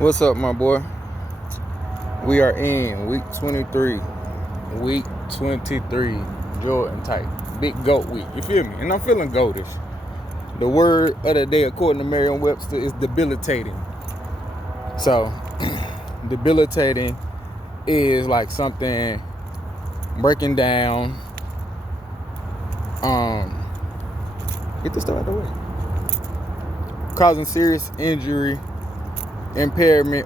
What's up, my boy? We are in week 23. Week 23, Jordan type. Big GOAT week. You feel me? And I'm feeling goatish. The word of the day, according to Merriam-Webster, is debilitating. So, debilitating is like something breaking down. Get this stuff out of the way. Causing serious injury, impairment,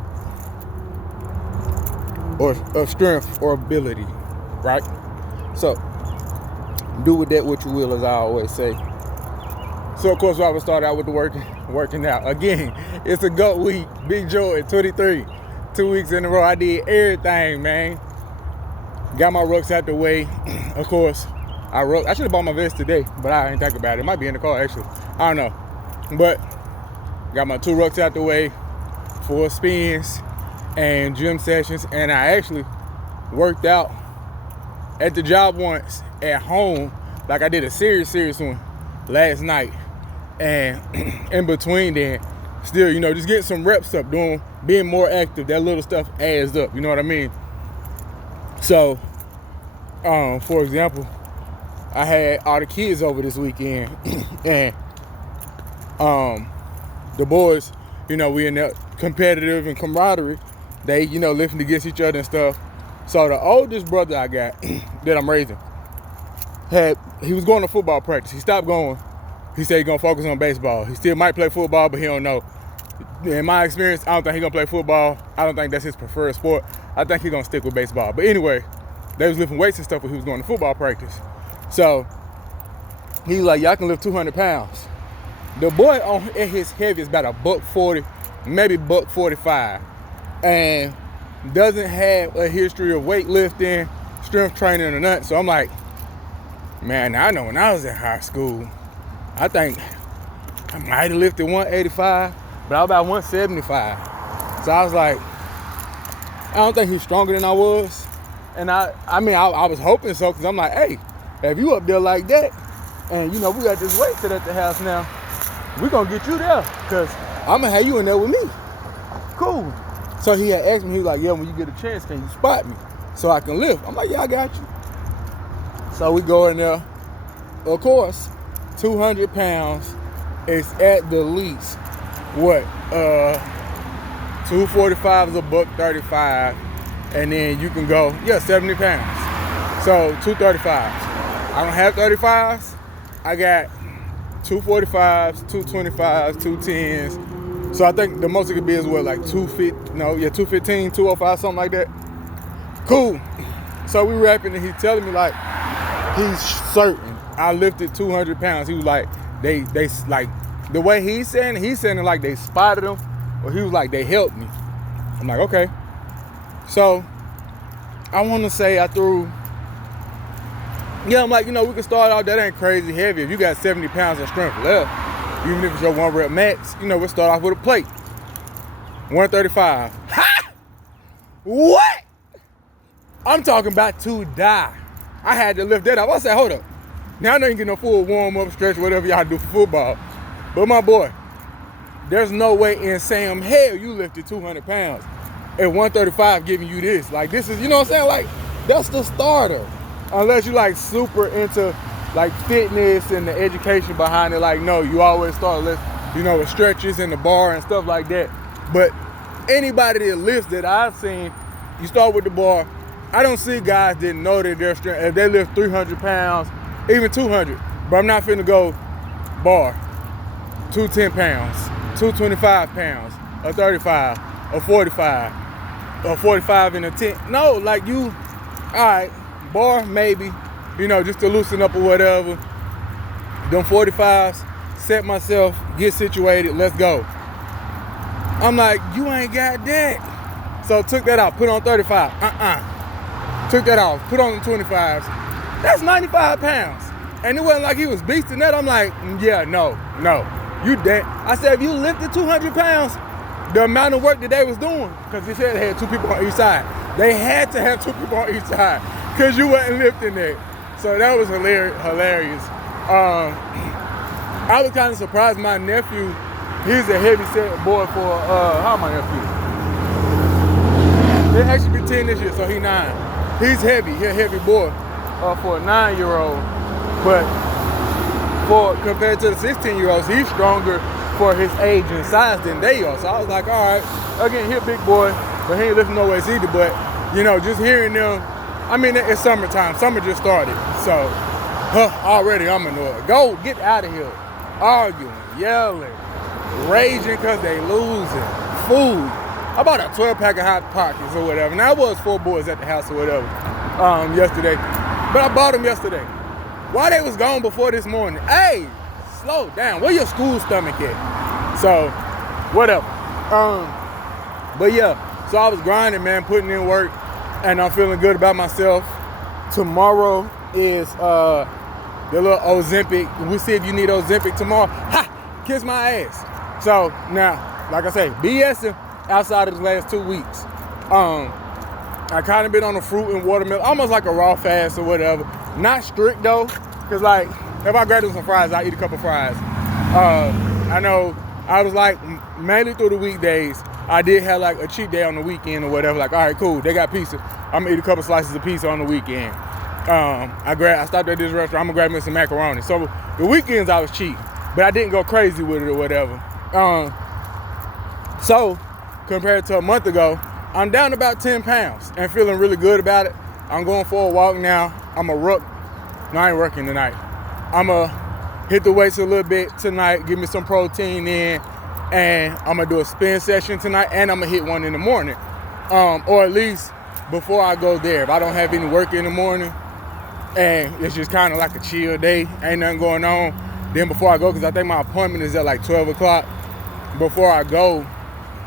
or of strength or ability, right? So, do with that what you will, as I always say. So, of course, I would start out with the working out. Again, it's a GOAT week. Big Jordan, 23. 2 weeks in a row, I did everything, man. Got my rucks out the way. Of course, I should have bought my vest today, but I ain't think about it. It might be in the car, actually. I don't know. But got my 2 rucks out the way, 4 spins and gym sessions, and I actually worked out at the job once at home, like I did a serious one last night. And in between then, still, just getting some reps up, being more active. That little stuff adds up, you know what I mean? So, for example, I had all the kids over this weekend, and the boys, we in that competitive and camaraderie. They, lifting against each other and stuff. So the oldest brother I got that I'm raising, he was going to football practice. He stopped going. He said he's going to focus on baseball. He still might play football, but he don't know. In my experience, I don't think he's going to play football. I don't think that's his preferred sport. I think he's going to stick with baseball. But anyway, they was lifting weights and stuff when he was going to football practice. So he was like, y'all can lift 200 pounds. The boy at his heaviest about $140, maybe $145, and doesn't have a history of weightlifting, strength training, or nothing. So I'm like, man, I know when I was in high school, I think I might have lifted 185, but I was about 175. So I was like, I don't think he's stronger than I was. And I was hoping so, because I'm like, hey, if you up there like that, and we got this weight set at the house now, we're going to get you there, because I'm going to have you in there with me. Cool. So he had asked me, he was like, yeah, when you get a chance, can you spot me so I can lift? I'm like, yeah, I got you. So we go in there. Of course, 200 pounds is at the least, 245 is $135, and then you can go, 70 pounds. So 235s. I don't have 35s. I got 245s, 225s, 210s. So I think the most it could be is 215, 205, something like that. Cool. So we rapping, and he's telling me like he's certain I lifted 200 pounds. He was like, they like, the way he's saying it like they spotted him, or he was like, they helped me. I'm like, okay. So I want to say I threw, I'm like, we can start out, that ain't crazy heavy. If you got 70 pounds of strength left, even if it's your 1 rep max, we'll start off with a plate. 135. Ha! What? I'm talking about to die. I had to lift that up. I said, hold up. Now I know you get no full warm-up, stretch, whatever y'all do for football. But my boy, there's no way in Sam hell you lifted 200 pounds at 135 giving you this. Like, this is, what I'm saying? Like, that's the starter. Unless you like super into like fitness and the education behind it. Like, no, you always start with stretches and the bar and stuff like that. But anybody that lifts that I've seen, you start with the bar. I don't see guys that know that their strength, if they lift 300 pounds, even 200, but I'm not finna go bar, 210 pounds, 225 pounds, a 35, a 45, a 45 and a 10. No, like all right, bar maybe, just to loosen up or whatever. Them 45s, set myself, get situated, let's go. I'm like, you ain't got that. So took that out, put on 35, Took that off, put on the 25s. That's 95 pounds. And it wasn't like he was beasting that. I'm like, no, you dead. I said, if you lifted 200 pounds, the amount of work that they was doing, because they said they had 2 people on each side. They had to have 2 people on each side, because you wasn't lifting that. So that was hilarious. I was kind of surprised. My nephew, he's a heavy set boy for, how my nephew? He'll actually be 10 this year, so he's 9. He's heavy. He's a heavy boy for a 9-year-old. But compared to the 16-year-olds, he's stronger for his age and size than they are. So I was like, all right, again, he's a big boy, but he ain't lifting no weights either. But, just hearing them, I mean, it's summertime. Summer just started. So already I'm annoyed. Go, get out of here. Arguing, yelling, raging because they losing. Food. I bought a 12-pack of Hot Pockets or whatever. Now, I was 4 boys at the house or whatever yesterday. But I bought them yesterday. Why they was gone before this morning? Hey, slow down. Where your school stomach at? So, whatever. But yeah, so I was grinding, man, putting in work, and I'm feeling good about myself. Tomorrow is the little OZEMPIC. We'll see if you need OZEMPIC tomorrow. Ha! Kiss my ass. So, now, like I say, BSing outside of the last 2 weeks. I kind of been on a fruit and watermelon, almost like a raw fast or whatever. Not strict though, because like, if I grab some fries, I eat a couple fries. I know I was like, mainly through the weekdays, I did have like a cheat day on the weekend or whatever. Like, all right, cool, they got pizza. I'm gonna eat a couple slices of pizza on the weekend. I stopped at this restaurant, I'm gonna grab me some macaroni. So the weekends I was cheap, but I didn't go crazy with it or whatever. So compared to a month ago, I'm down about 10 pounds and feeling really good about it. I'm going for a walk now. I'm a ruck. No, I ain't working tonight. I'm going to hit the weights a little bit tonight, give me some protein in, and I'm going to do a spin session tonight, and I'm going to hit one in the morning. Or at least before I go there. If I don't have any work in the morning, and it's just kind of like a chill day, ain't nothing going on, then before I go, because I think my appointment is at like 12 o'clock, before I go,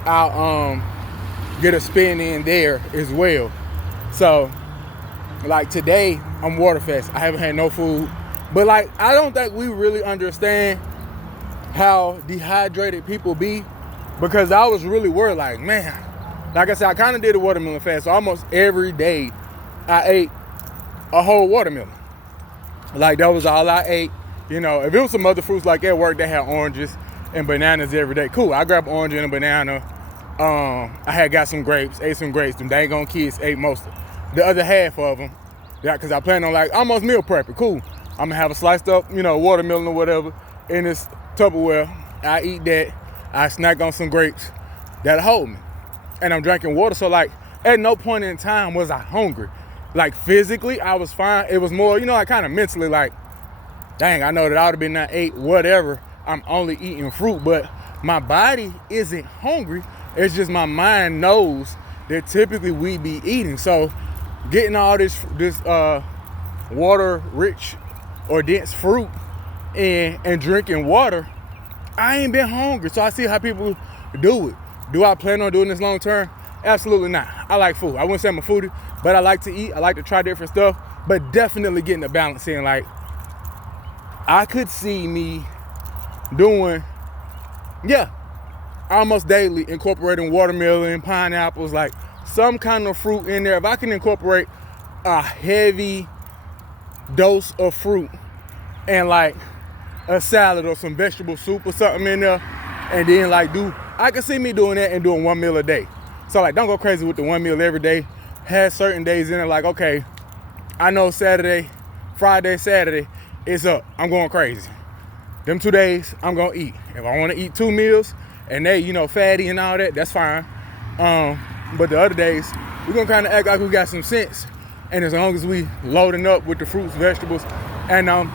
I'll get a spin in there as well. So like today I'm water fast. I haven't had no food, but like I don't think we really understand how dehydrated people be, because I was really worried, like, man, like I said, I kind of did a watermelon fast, so almost every day I ate a whole watermelon. Like that was all I ate. If it was some other fruits, like at work they had oranges and bananas every day, cool, I grabbed an orange and a banana. I had got some grapes, ate some grapes. Them dang on kids ate most of the other half of them. Yeah, because I plan on like almost meal prepping. Cool. I'm gonna have a sliced up, watermelon or whatever in this Tupperware. I eat that. I snack on some grapes. That'll hold me. And I'm drinking water. So like at no point in time was I hungry. Like physically, I was fine. It was more, like kind of mentally like, dang, I know that I would have been not ate whatever. I'm only eating fruit, but my body isn't hungry. It's just my mind knows that typically we be eating. So getting all this water rich or dense fruit and drinking water, I ain't been hungry. So I see how people do it. Do I plan on doing this long term? Absolutely not. I like food. I wouldn't say I'm a foodie, but I like to eat. I like to try different stuff, but definitely getting the balance in. Like I could see me doing, almost daily incorporating watermelon, pineapples, like some kind of fruit in there. If I can incorporate a heavy dose of fruit and like a salad or some vegetable soup or something in there, and then like I can see me doing that and doing 1 meal a day. So like don't go crazy with the 1 meal every day. Have certain days in it, like, okay, I know Friday, Saturday, it's up. I'm going crazy. Them 2 days, I'm gonna eat. If I wanna eat 2 meals, and they, fatty and all that, that's fine. But the other days, we're gonna kind of act like we got some sense. And as long as we loading up with the fruits, vegetables, and I'm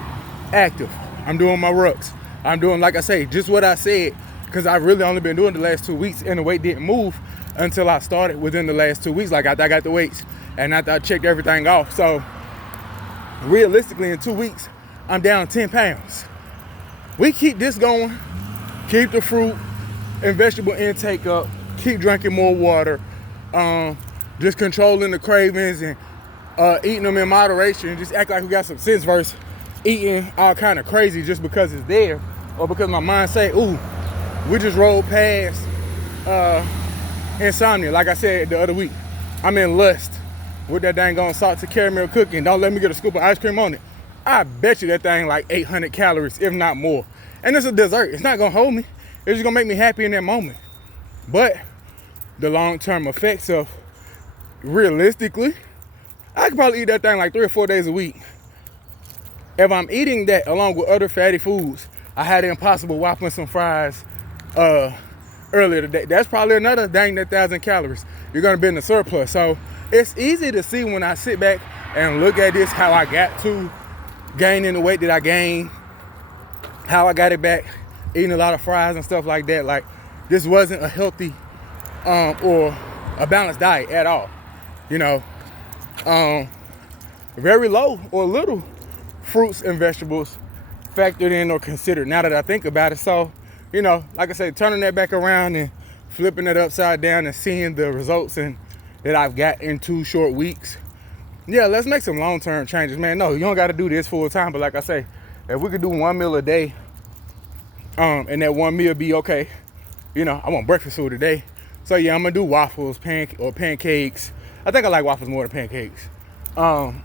active, I'm doing my rucks. I'm doing, like I say, just what I said, because I've really only been doing the last 2 weeks, and the weight didn't move until I started within the last 2 weeks. Like after I got the weights, and after I checked everything off. So realistically, in 2 weeks, I'm down 10 pounds. We keep this going, keep the fruit and vegetable intake up, keep drinking more water, just controlling the cravings and eating them in moderation, just act like we got some sense versus eating all kind of crazy just because it's there, or because my mind say, ooh, we just rolled past insomnia. Like I said the other week, I'm in lust with that dang on salted caramel cookie. Don't let me get a scoop of ice cream on it. I bet you that thing like 800 calories, if not more. And it's a dessert. It's not gonna hold me. It's just gonna make me happy in that moment. But the long-term effects of realistically, I could probably eat that thing like 3 or 4 days a week. If I'm eating that along with other fatty foods, I had the Impossible Whopper and some fries earlier today. That's probably another dang 1,000 calories. You're gonna be in the surplus. So it's easy to see when I sit back and look at this, how I got to gaining the weight that I gained, how I got it back, eating a lot of fries and stuff like that. Like, this wasn't a healthy or a balanced diet at all. You know, very low or little fruits and vegetables factored in or considered now that I think about it. So, you know, like I said, turning that back around and flipping it upside down and seeing the results that I've got in 2 short weeks. Yeah, let's make some long-term changes, man. No, you don't got to do this full time, but like I say, if we could do 1 meal a day, and that 1 meal be okay, you know, I want breakfast food today. So yeah, I'm gonna do waffles, pancakes. I think I like waffles more than pancakes.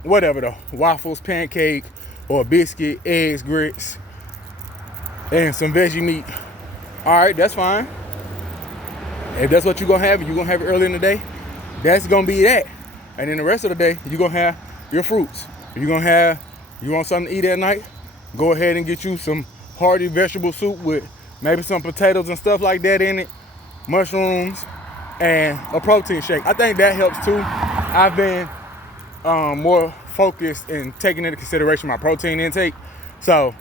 Whatever though, waffles, pancake, or biscuit, eggs, grits, and some veggie meat. All right, that's fine. If that's what you're gonna have, and you're gonna have it early in the day, that's gonna be that. And then the rest of the day, you're gonna have your fruits. If you want something to eat at night, go ahead and get you some hearty vegetable soup with maybe some potatoes and stuff like that in it, mushrooms, and a protein shake. I think that helps too. I've been more focused in taking into consideration my protein intake. So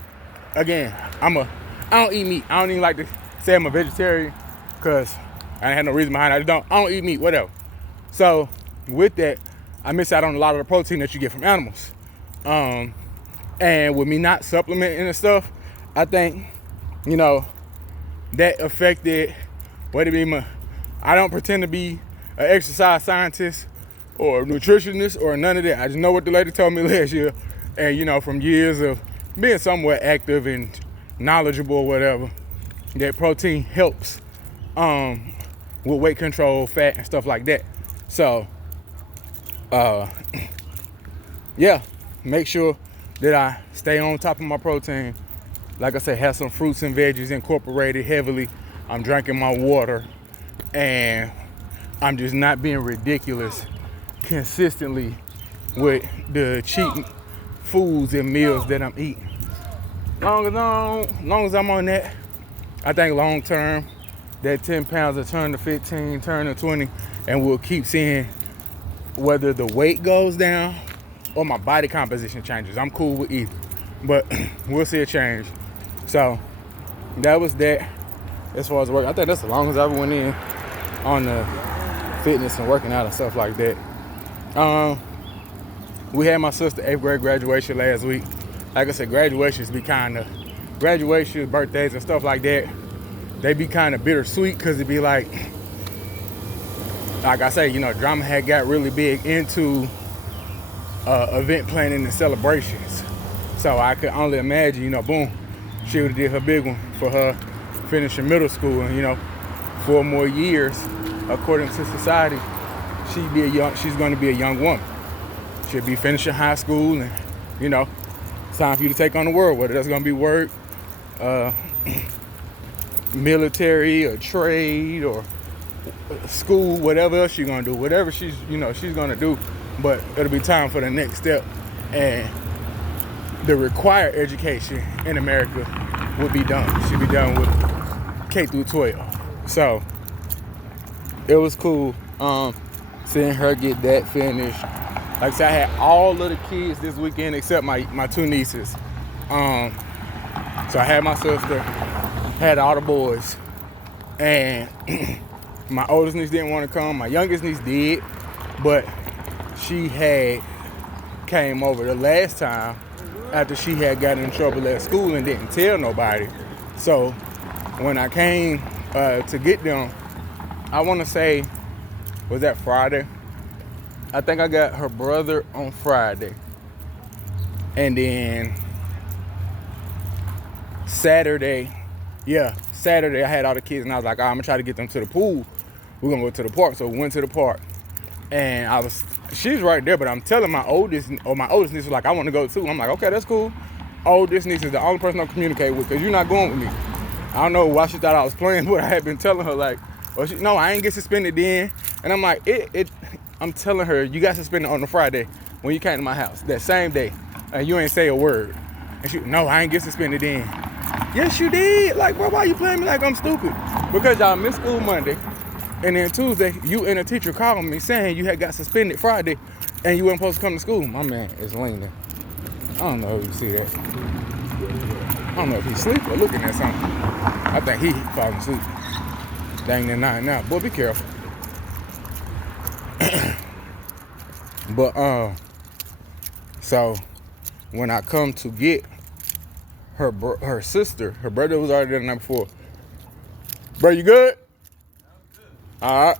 again, I don't eat meat. I don't even like to say I'm a vegetarian because I ain't had no reason behind it. I don't eat meat, whatever. So with that, I miss out on a lot of the protein that you get from animals. And with me not supplementing and stuff, I think, you know, that affected I don't pretend to be an exercise scientist or nutritionist or none of that. I just know what the lady told me last year. And, you know, from years of being somewhat active and knowledgeable or whatever, that protein helps with weight control, fat, and stuff like that. So, yeah, make sure that I stay on top of my protein. Like I said, have some fruits and veggies incorporated heavily. I'm drinking my water, and I'm just not being ridiculous consistently with the cheap foods and meals that I'm eating. Long as I'm on that, I think long term, that 10 pounds will turn to 15, turn to 20, and we'll keep seeing whether the weight goes down or my body composition changes. I'm cool with either, but we'll see a change. So that was that as far as work. I think that's the longest I ever went in on the fitness and working out and stuff like that. We had my sister's 8th grade graduation last week. Like I said, graduations, birthdays and stuff like that, they be kind of bittersweet because it be like I say, you know, drama had got really big into event planning and celebrations. So I could only imagine, you know, boom, she would have did her big one for her finishing middle school, and, you know, 4 more years, according to society, she's going to be a young woman. She'll be finishing high school, and, you know, it's time for you to take on the world, whether that's going to be work, military, or trade, or school, whatever else she's going to do, whatever she's going to do, but it'll be time for the next step. And the required education in America will be done. She'll be done with K through 12. So it was cool seeing her get that finished. Like I said, I had all of the kids this weekend except my 2 nieces. So I had my sister, had all the boys, and my oldest niece didn't want to come. My youngest niece did, but she had came over the last time after she had gotten in trouble at school and didn't tell nobody. So when I came to get them, I want to say, was that Friday? I think I got her brother on Friday. And then Saturday I had all the kids, and I was like, I'm going to try to get them to the pool. We're going to go to the park. So we went to the park. And she's right there, but I'm telling my oldest niece was like, I want to go too. I'm like, okay, that's cool. Oldest niece is the only person I'll communicate with, because you're not going with me. I don't know why she thought I was playing, but I had been telling her, like, no, I ain't get suspended then. And I'm like, I'm telling her, you got suspended on the Friday when you came to my house, that same day, and you ain't say a word. And she, no, I ain't get suspended then. Yes, you did. Like, bro, why you playing me like I'm stupid? Because y'all missed school Monday, and then Tuesday, you and a teacher called me saying you had got suspended Friday, and you weren't supposed to come to school. My man is leaning. I don't know if you see that. I don't know if he's asleep or looking at something. I think he falling asleep. Dang, they're 9 now. Boy, be careful. But, so when I come to get her sister, her brother was already there the night before. Bro, you good? All right.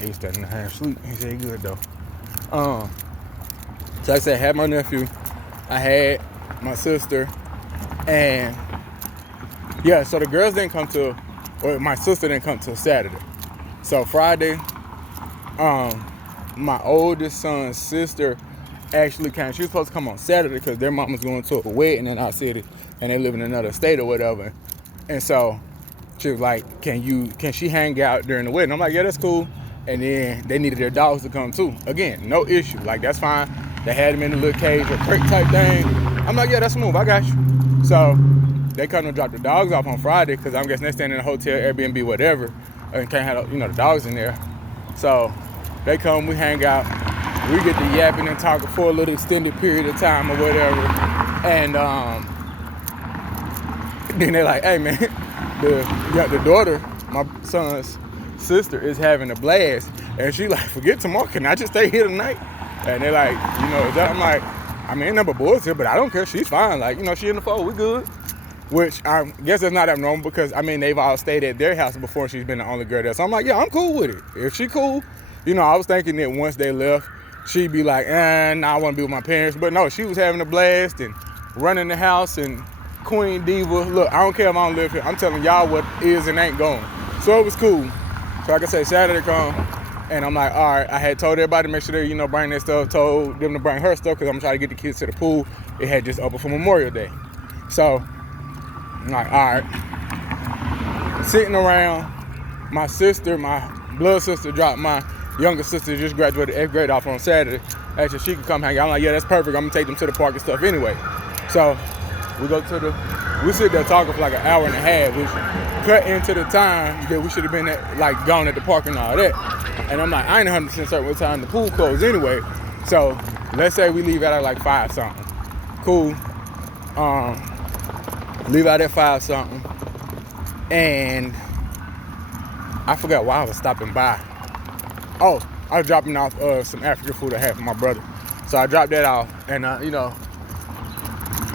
He was starting to half sleep. He said he good though. So I said, I had my nephew, I had my sister, and yeah, so the girls didn't come to, or my sister didn't come till Saturday. So Friday, my oldest son's sister actually came. She was supposed to come on Saturday because their mom was going to a wedding in our city, and they live in another state or whatever. And so she was like, can she hang out during the wedding? I'm like, yeah, that's cool. And then they needed their dogs to come too. Again, no issue. Like, that's fine. They had them in a little cage or crate type thing. I'm like, yeah, that's smooth. I got you. So they come and drop the dogs off on Friday because I'm guessing they're staying in a hotel, Airbnb, whatever, and can't have, the dogs in there. So they come, we hang out, we get to yapping and talking for a little extended period of time or whatever. And then they're like, hey man, the daughter, my son's sister, is having a blast. And she like, forget tomorrow, can I just stay here tonight? And they're like, is that? I'm like, I mean, number boys here, but I don't care, she's fine. Like, she in the fold, we good. Which I guess that's not that normal because, they've all stayed at their house before. She's been the only girl there. So I'm like, yeah, I'm cool with it. If she cool, I was thinking that once they left, she'd be like, nah, I want to be with my parents. But no, she was having a blast and running the house and Queen Diva. Look, I don't care if I don't live here. I'm telling y'all what is and ain't going. So it was cool. So like I say, Saturday come, and I'm like, all right, I had told everybody to make sure they, bring their stuff, told them to bring her stuff because I'm trying to get the kids to the pool. It had just opened for Memorial Day. So I'm like, all right. Sitting around, my sister, my blood sister, dropped my younger sister, just graduated 8th grade off on Saturday. Actually, she could come hang out. I'm like, yeah, that's perfect. I'm going to take them to the park and stuff anyway. So we sit there talking for like an hour and a half, which cut into the time that we should have been gone at the park and all that. And I'm like, I ain't 100% certain what time the pool closed anyway. So let's say we leave out at like 5 something. Cool. Leave out at 5 something. And I forgot why I was stopping by. Oh, I was dropping off some African food I had for my brother. So I dropped that off, and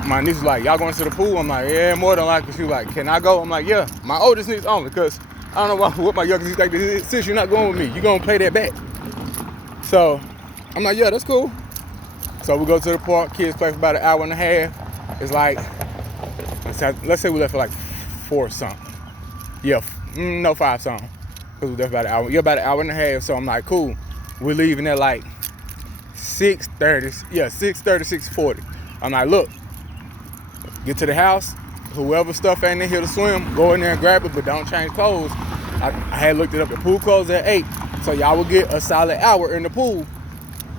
my niece was like, y'all going to the pool? I'm like, yeah, more than likely. She was like, can I go? I'm like, yeah, my oldest niece only, because I don't know what my youngest niece like. Since you're not going with me, you're going to play that back. So I'm like, yeah, that's cool. So we go to the park, kids play for about an hour and a half. It's like, let's say we left for like 4 something. Yeah, 5 something. Because we left about an hour. Yeah, about an hour and a half. So I'm like, cool. We're leaving at like 6:30. Yeah, 6:30, 6:40. I'm like, look, get to the house. Whoever stuff ain't in here to swim, go in there and grab it, but don't change clothes. I had looked it up. The pool closed at 8. So y'all will get a solid hour in the pool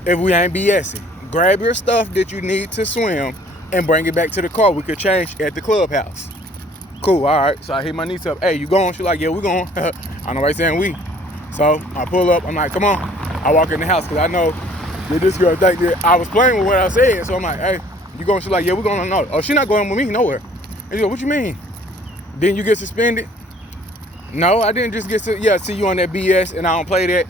if we ain't BSing. Grab your stuff that you need to swim and bring it back to the car. We could change at the clubhouse. Cool, all right. So I hit my niece up. Hey, you going? She's like, yeah, we going. I don't know why he's saying we. So I pull up. I'm like, come on. I walk in the house because I know that this girl think that I was playing with what I said. So I'm like, hey, you going? She's like, yeah, we're going. No. Oh, she's not going with me nowhere. And she go, what you mean? Didn't you get suspended? No, I didn't just get see you on that BS and I don't play that.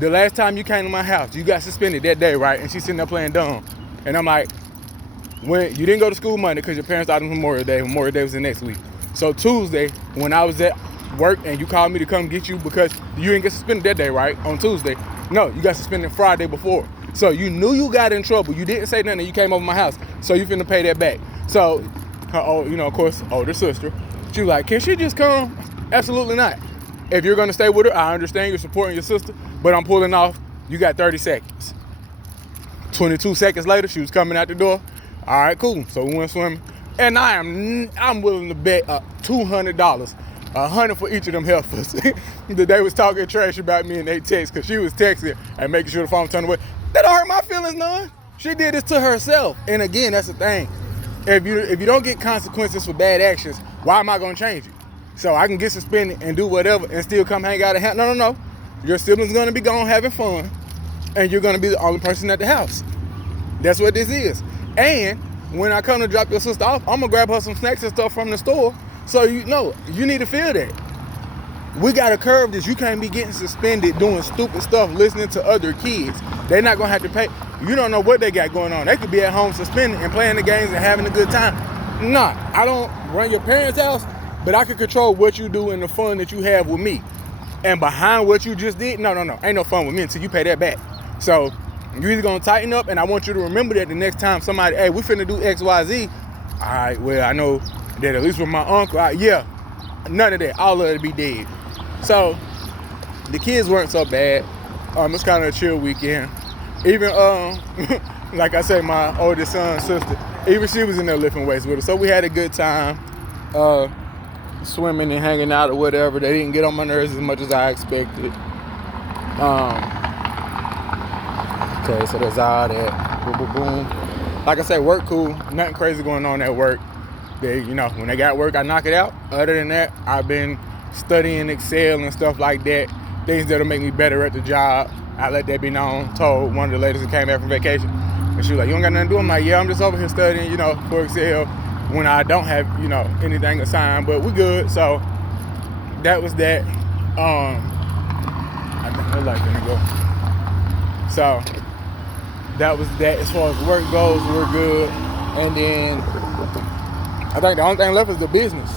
The last time you came to my house, you got suspended that day, right? And she's sitting there playing dumb. And I'm like, when you didn't go to school Monday because your parents thought it was Memorial Day was the next week. So Tuesday, when I was at work and you called me to come get you because you didn't get suspended that day, right? On Tuesday. No, you got suspended Friday before. So you knew you got in trouble. You didn't say nothing. You came over my house. So you finna pay that back. So her, of course, older sister, she was like, can she just come? Absolutely not. If you're gonna stay with her, I understand you're supporting your sister, but I'm pulling off. You got 30 seconds. 22 seconds later, she was coming out the door. All right, cool. So we went swimming. And I'm willing to bet $200 $100 for each of them heifers. That they was talking trash about me in they text, because she was texting and making sure the phone was turned away. That don't hurt my feelings none. She did this to herself. And again, that's the thing. If you don't get consequences for bad actions, why am I gonna change it? So I can get suspended and do whatever and still come hang out and no. Your sibling's gonna be gone having fun, and you're gonna be the only person at the house. That's what this is. And when I come to drop your sister off, I'm gonna grab her some snacks and stuff from the store. So you need to feel that. We gotta curb this. You can't be getting suspended doing stupid stuff, listening to other kids. They're not gonna have to pay. You don't know what they got going on. They could be at home suspended and playing the games and having a good time. Nah, I don't run your parents' house, but I can control what you do and the fun that you have with me. And behind what you just did, no. Ain't no fun with me until you pay that back. So you either gonna tighten up, and I want you to remember that the next time somebody, hey, we finna do X, Y, Z. All right, well, I know that at least with my uncle, yeah, none of that. All of it be dead. So the kids weren't so bad. It's kind of a chill weekend. Even like I say, my oldest son's sister, even she was in there lifting weights with us. So we had a good time, swimming and hanging out or whatever. They didn't get on my nerves as much as I expected. Okay, so there's all that. Boom, boom, boom. Like I said, work cool. Nothing crazy going on at work. They, when they got work, I knock it out. Other than that, I've been studying Excel and stuff like that. Things that'll make me better at the job. I let that be known. Told one of the ladies that came back from vacation, and she was like, "You don't got nothing to do?" I'm like, "Yeah, I'm just over here studying, for Excel when I don't have, anything assigned." But we good. So that was that. I think my life gonna go. So that was that. As far as work goes, we're good. And then I think the only thing left is the business.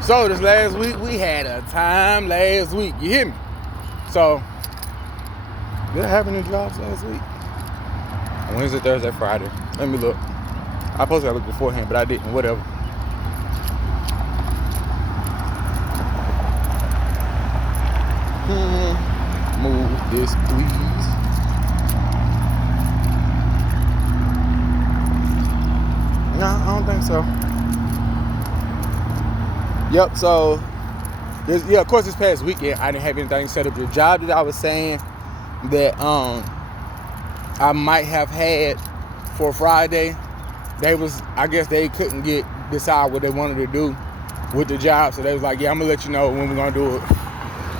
So this last week, we had a time last week. You hear me? So, did I have any jobs last week? Wednesday, Thursday, Friday. Let me look. I supposed to look beforehand, but I didn't. Whatever. Move this, please. No, I don't think so. Yep, so, of course, this past weekend, I didn't have anything set up. The job that I was saying that I might have had for Friday, I guess they couldn't decide what they wanted to do with the job. So they was like, yeah, I'm going to let you know when we're going to do it.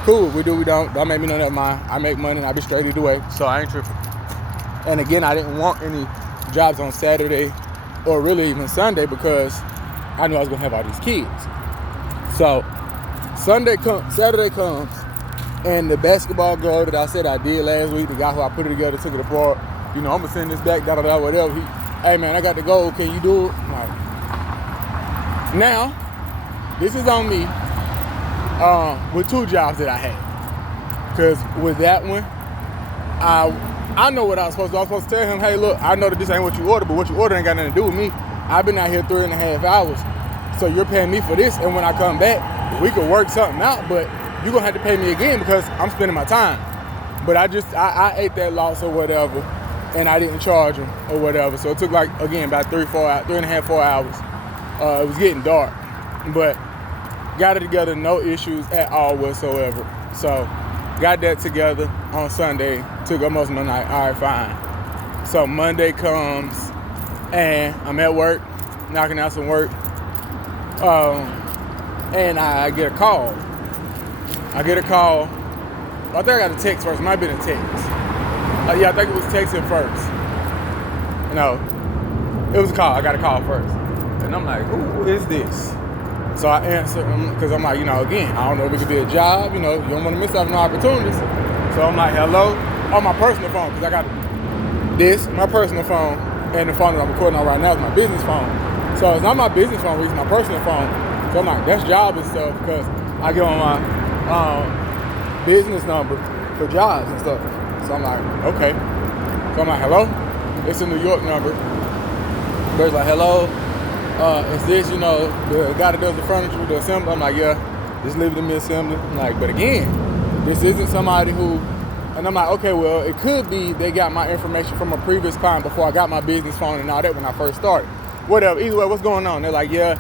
Cool, we do, we don't. Don't make me none of mine. I make money and I be straight either way. So I ain't tripping. And again, I didn't want any jobs on Saturday or really even Sunday because I knew I was going to have all these kids. So Saturday comes, and the basketball girl that I said I did last week, the guy who I put it together, took it apart. I'm gonna send this back, whatever. Hey man, I got to go. Can you do it? I'm like, now, this is on me with two jobs that I had. Because with that one, I know what I was supposed to do. I was supposed to tell him, hey, look, I know that this ain't what you ordered, but what you ordered ain't got nothing to do with me. I've been out here 3.5 hours. So you're paying me for this, and when I come back, we could work something out, but you're going to have to pay me again because I'm spending my time. But I ate that loss or whatever, and I didn't charge him or whatever. So it took about 3.5, 4 hours. It was getting dark, but got it together, no issues at all whatsoever. So got that together on Sunday, took up most of my night. All right, fine. So Monday comes, and I'm at work, knocking out some work. And I get a call. I think I got a text first. It might have been a text. Yeah, I think it was texting first. It was a call. I got a call first. And I'm like, who is this? So I answer because I'm like, again, I don't know if it could be a job. You don't want to miss out on no opportunities. So I'm like, hello? On my personal phone, because I got my personal phone, and the phone that I'm recording on right now is my business phone. So it's not my business phone, it's my personal phone. So I'm like, that's job and stuff, because I get on my business number for jobs and stuff. So I'm like, okay. So I'm like, hello? It's a New York number. There's like, hello? Is this, the guy that does the furniture, the assembly? I'm like, yeah, just leave it to me assembly. I'm like, but again, this isn't somebody who, and I'm like, okay, well, it could be they got my information from a previous client before I got my business phone and all that when I first started. Whatever, either way, what's going on? They're like, yeah,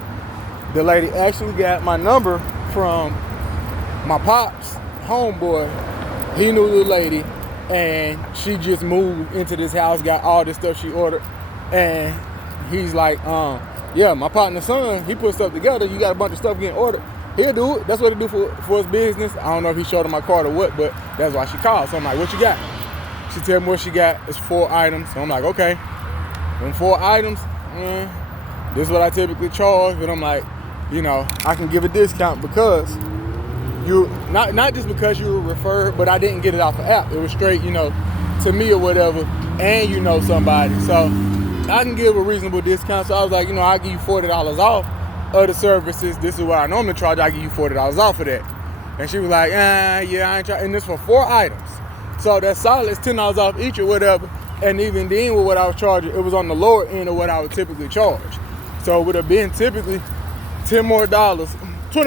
the lady actually got my number from my pops, homeboy. He knew the lady, and she just moved into this house, got all this stuff she ordered, and he's like, yeah, my partner's son, he put stuff together. You got a bunch of stuff getting ordered. He'll do it. That's what he do for his business. I don't know if he showed her my card or what, but that's why she called. So I'm like, what you got? She tell me what she got. It's 4 items. So I'm like, okay. Them 4 items, this is what I typically charge. But I'm like, you know, I can give a discount because you, not just because you were referred, but I didn't get it off the app. It was straight, you know, to me or whatever, and you know somebody. So I can give a reasonable discount. So I was like, you know, I'll give you $40 off of the services. This is what I normally charge. I give you $40 off of that. And she was like, yeah, I ain't trying. And this for 4 items. So that's solid. It's $10 off each or whatever. And even then with what I was charging, it was on the lower end of what I would typically charge. So it would have been typically $20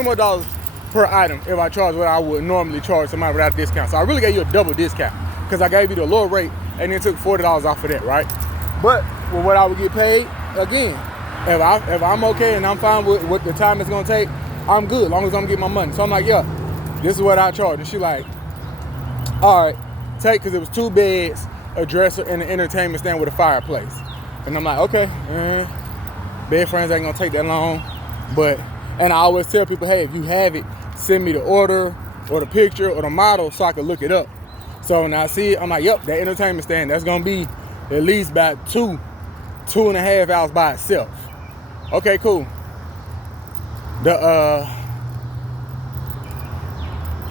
more per item if I charge what I would normally charge somebody without a discount. So I really gave you a double discount because I gave you the lower rate and then took $40 off of that, right? But with what I would get paid, again, if I'm okay and I'm fine with what the time it's gonna take, I'm good, as long as I'm getting my money. So I'm like, yeah, this is what I charge. And she like, all right, take, because it was 2 beds, a dresser, and an entertainment stand with a fireplace. And I'm like, okay, bed frames ain't gonna take that long. But, and I always tell people, hey, if you have it, send me the order or the picture or the model so I can look it up. So when I see it, I'm like, yep, that entertainment stand, that's gonna be at least about 2.5 hours by itself. Okay, cool. The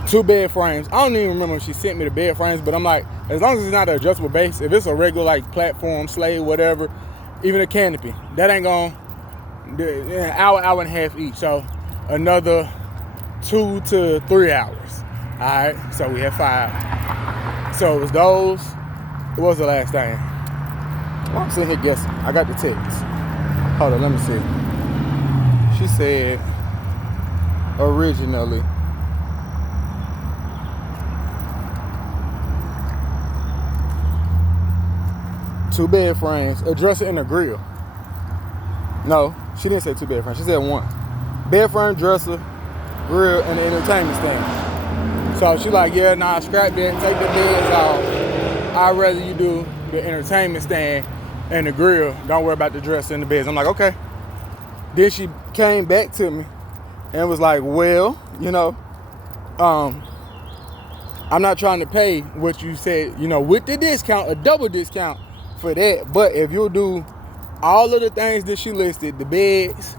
2 bed frames. I don't even remember when she sent me the bed frames, but I'm like, as long as it's not an adjustable base, if it's a regular like platform, slave, whatever, even a canopy, that ain't gonna, an hour and a half each. So another 2 to 3 hours. All right, so we have 5. So it was those. What was the last thing? Well, I'm sitting here guessing. I got the text. Hold on, let me see. She said originally two bed frames, a dresser, and a grill. No, she didn't say 2 bed frames. She said 1. Bed frame, dresser, grill, and the entertainment stand. So she like, yeah, nah, scrap that, take the beds off. I'd rather you do the entertainment stand and the grill. Don't worry about the dresser and the beds. I'm like, okay. Then she came back to me and was like, well, you know, I'm not trying to pay what you said, you know, with the discount, a double discount for that. But if you'll do all of the things that she listed, the beds,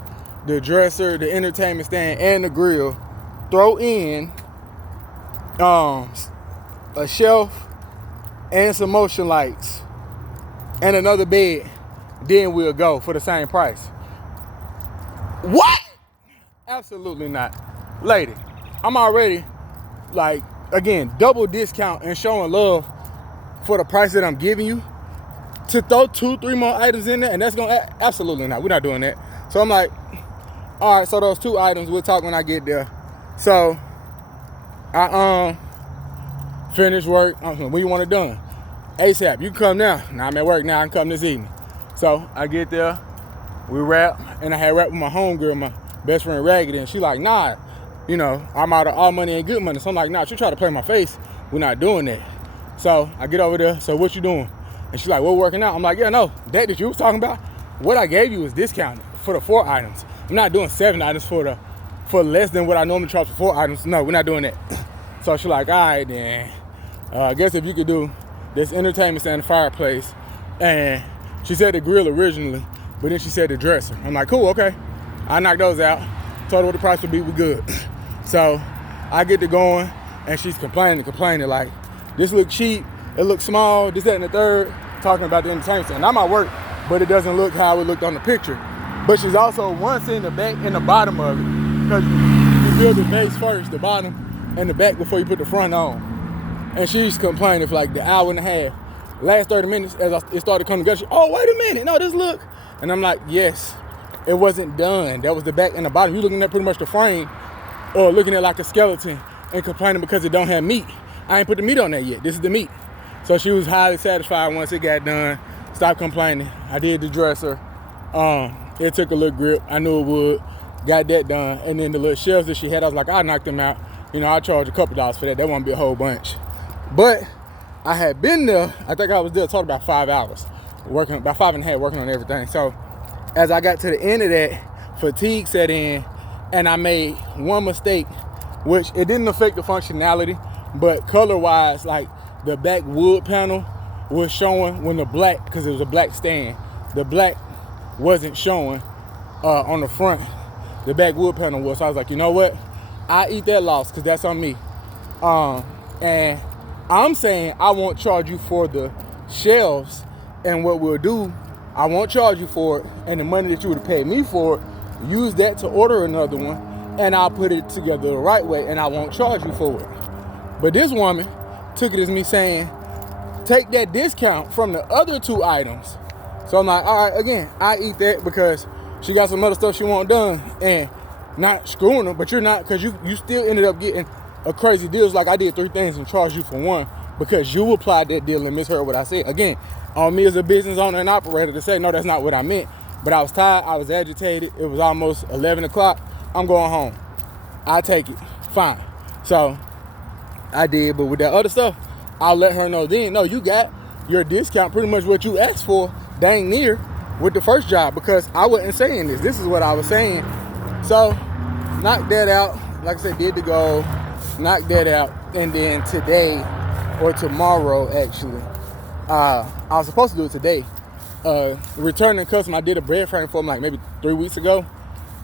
the dresser, the entertainment stand, and the grill, throw in a shelf and some motion lights and another bed, then we'll go for the same price. What? Absolutely not. Lady, I'm already, like, again, double discount and showing love for the price that I'm giving you. To throw 2-3 more items in there, and that's gonna, absolutely not. We're not doing that. So I'm like, all right, so those 2 items, we'll talk when I get there. So I finish work. When you want it done? ASAP. You can come now. Nah, I'm at work now. I can come this evening. So I get there, we wrap, and I had wrapped with my homegirl, my best friend Raggedy, and she like, nah, you know, I'm out of all money and good money. So I'm like, nah, she try to play my face. We're not doing that. So I get over there. So what you doing? And she's like, we're working out. I'm like, yeah, no, that you was talking about, what I gave you was discounted for the 4 items. I'm not doing 7 items for less than what I normally charge for 4 items. No, we're not doing that. So she's like, all right, then. I guess if you could do this entertainment stand, fireplace, and she said the grill originally, but then she said the dresser. I'm like, cool, okay. I knocked those out. Told her what the price would be, we're good. So I get to going, and she's complaining, like, this look cheap, it looks small, this, that, and the third, talking about the entertainment stand. I'm at work, but it doesn't look how it looked on the picture. But she's also once in the back and the bottom of it, because you build the base first, the bottom and the back before you put the front on. And she's complaining for like the hour and a half. Last 30 minutes, as it started coming together, she, oh, wait a minute, no, this look. And I'm like, yes, it wasn't done. That was the back and the bottom. You're looking at pretty much the frame, or looking at like a skeleton and complaining because it don't have meat. I ain't put the meat on that yet. This is the meat. So she was highly satisfied once it got done. Stopped complaining. I did the dresser. It took a little grip. I knew it would. got that done. And then the little shelves that she had, I was like, I knocked them out. I charge a couple dollars for that. That won't be a whole bunch. But I had been there, I think I was there talking about 5 hours, working, about 5.5, working on everything. So as I got to the end of that, fatigue set in, and I made one mistake, which it didn't affect the functionality, but color-wise, like the back wood panel was showing when the black, because it was a black stand, the black wasn't showing on the front. The back wood panel was. So I was like, you know what? I eat that loss because that's on me. And I'm saying I won't charge you for the shelves, and what we'll do, I won't charge you for it, and the money that you would have paid me for it, use that to order another one, and I'll put it together the right way, and I won't charge you for it. But this woman took it as me saying, take that discount from the other 2 items. So I'm like, all right, again, I eat that because she got some other stuff she want done, and not screwing her, but you're not, because you still ended up getting a crazy deal. It's like I did 3 things and charged you for one because you applied that deal and misheard what I said. Again, on me as a business owner and operator to say, no, that's not what I meant. But I was tired, I was agitated. It was almost 11 o'clock. I'm going home. I take it, fine. So I did, but with that other stuff, I'll let her know then, no, you got your discount, pretty much what you asked for, dang near, with the first job, because I wasn't saying this. This is what I was saying. So knocked that out. Like I said, did the goal, knocked that out. And then today, or tomorrow actually, I was supposed to do it today. Returning customer, I did a bread frame for him like maybe 3 weeks ago.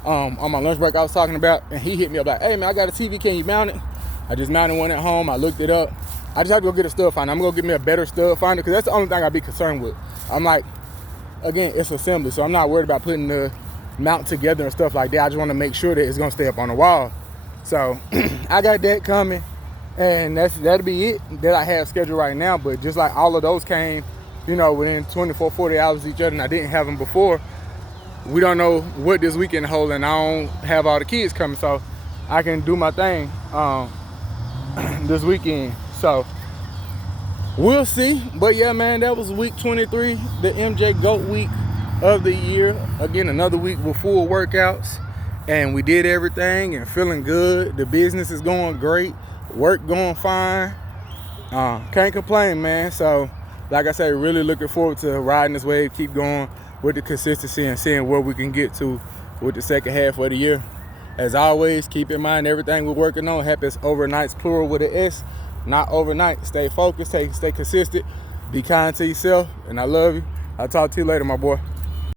On my lunch break I was talking about, and he hit me up like, hey man, I got a TV, can you mount it? I just mounted one at home, I looked it up. I just have to go get a stud finder. I'm gonna go get me a better stud finder, because that's the only thing I'd be concerned with. I'm like, again, it's assembly, so I'm not worried about putting the mount together and stuff like that. I just want to make sure that it's gonna stay up on the wall. So I got that coming, and that'll be it that I have scheduled right now. But just like all of those came, within 24, 40 hours of each other, and I didn't have them before. We don't know what this weekend holds, and I don't have all the kids coming, so I can do my thing this weekend. So we'll see. But yeah, man, that was week 23, the MJ GOAT week of the year. Again, another week with full workouts, and we did everything and feeling good. The business is going great, work going fine. Can't complain, man. So like I said, really looking forward to riding this wave, keep going with the consistency and seeing where we can get to with the second half of the year. As always, keep in mind everything we're working on happens overnights, plural with an S, not overnight. Stay focused, stay consistent, be kind to yourself, and I love you. I'll talk to you later, my boy.